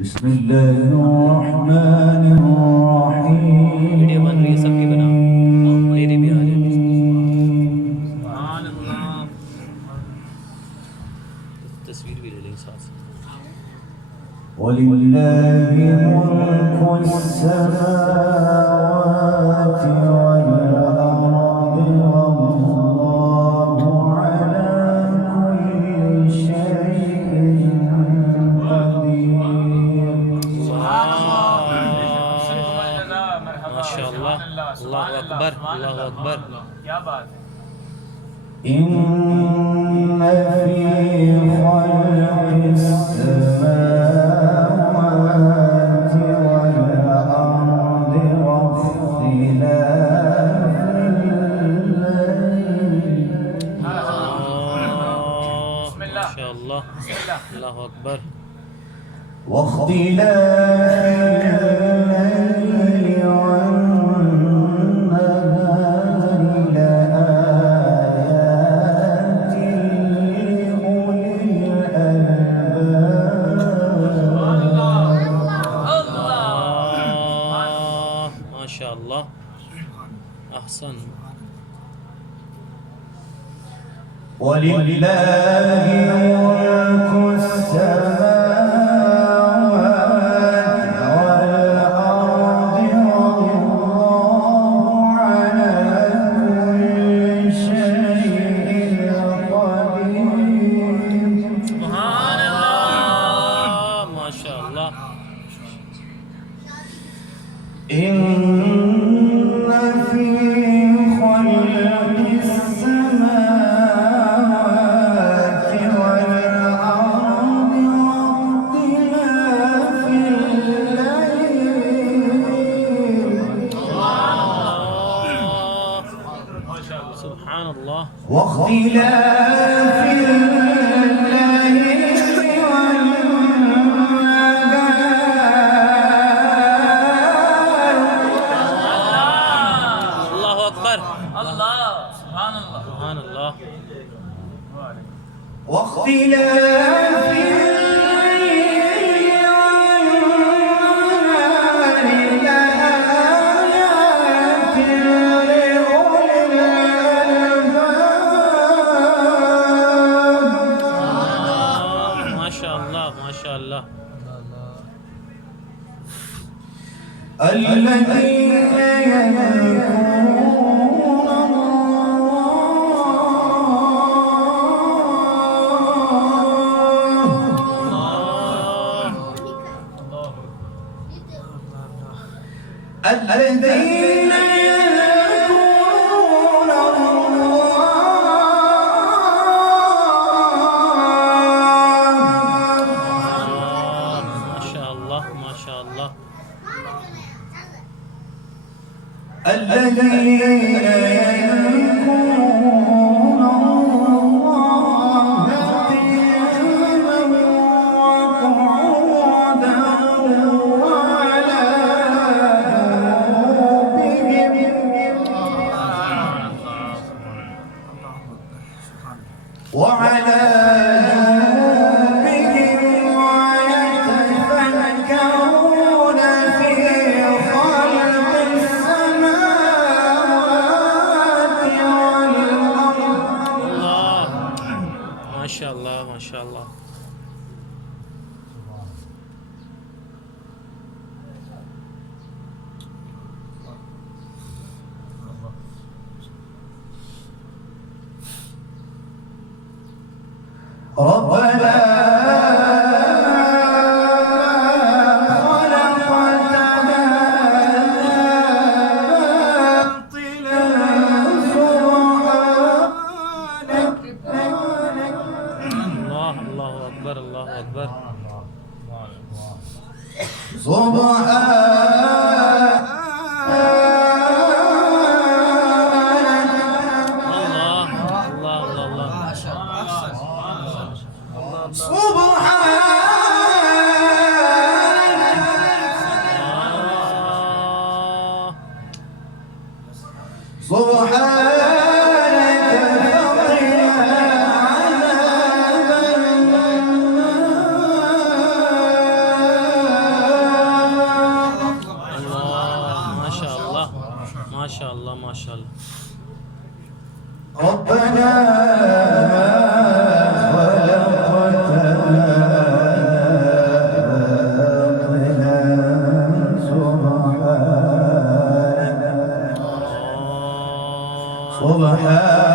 بسم الله الرحمن الرحيم वीडियो बन रही है सबकी बना मेरी भी आ जाए सुभान अल्लाह तस्वीर भी ले लेंगे साथ साथ ولله ملك السماوات والأرض والله على كل شيء قدير माशाअल्लाह अल्लाह अकबर अल्लाह अकबर क्या बात है إن في خلق السماوات والأرض واختلاف الليل माशाअल्लाह अल्लाह अकबर واختلاف الليل والنهار لآيات لأولي الألباب माशाअल्लाह अहसन ولله ملك السماوات والأرض والله على كل شيء قدير सुभान अल्लाह माशाअल्लाह إن في خلق السماوات والأرض واختلاف الليل सुभान अल्लाह واختلاف الليل والنهار अल्लाह अकबर अल्लाह सुभान अल्लाह सुभान अल्लाह واختلاف الليل والنهار لآيات لأولي الألباب माशाअल्लाह माशाअल्लाह الذين يذكرون الذين يذكرون माशाअल्लाह माशाअल्लाह الذين يذكرون الله قياما وقعودا وعلى جنوبهم وعلى جنوبهم ويتفكرون في خلق السماوات والأرض अल्लाह माशाअल्लाह माशाअल्लाह ربنا خلقتنا باطلا अल्लाह अल्लाह अकबर अल्लाह अकबर अल्लाह अल्लाह अल्लाह سبحانك فقنا عذاب النار ربنا خلقتنا سبحانك